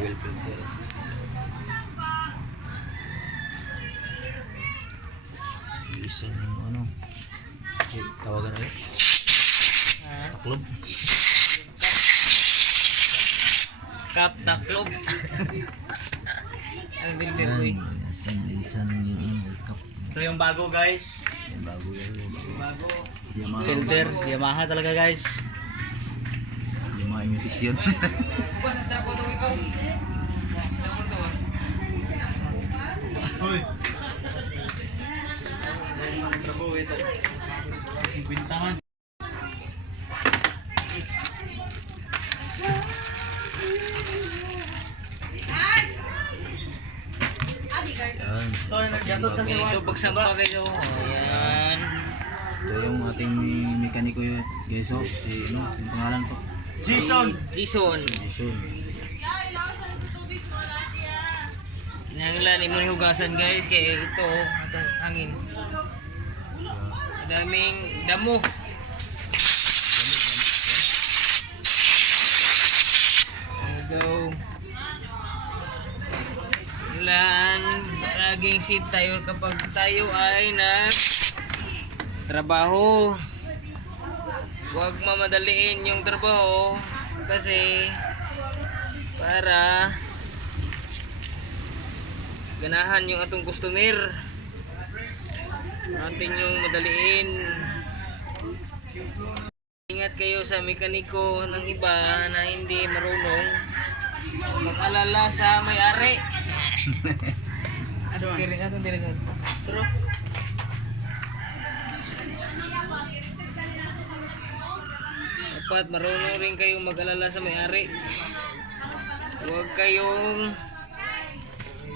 Fuel filter. Isang ano? Tawagan ay. Taklob. Cup taklob. Ang filter ko eh. Isang yung cup. Ito yung bago guys. Yung bago yan. Bago. Yamaha. Filter, Yamaha talaga guys. Yamaha imitation. Bukas sa strap ko ito ikaw. Hoy. Trapo ito. 50 man. Yan. Ito pagsampa kayo. Ayan. Ito yung ating mekaniko yun. Geso. Si ano? Yung pangalan ko. Jason. Jason. Jason. Nanglan mo hugasan guys kay ito atong hangin. Daming damo. Go. Lan, laging sip tayo kapag tayo ay trabaho. Huwag mamadaliin yung trabaho kasi para ganahan yung atong customer. Natin yung madaliin. Ingat kayo sa mekaniko ng iba na hindi marunong mag-alala sa may-ari. Atong diri. Dapat marunong rin kayong mag-alala sa may-ari. Huwag kayong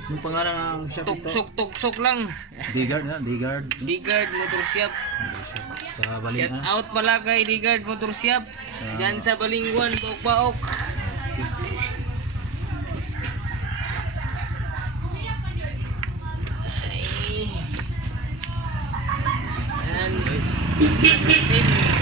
Yung pangalan ng shop ito? tuksok lang. D-Guard na? D-Guard. D-Guard Motor Shop. Sa Bali Shout na. out pala kay D-Guard Motor Shop. Diyan sa Balingwan, Baok-Baok. Ay. Ayan. Basta natin.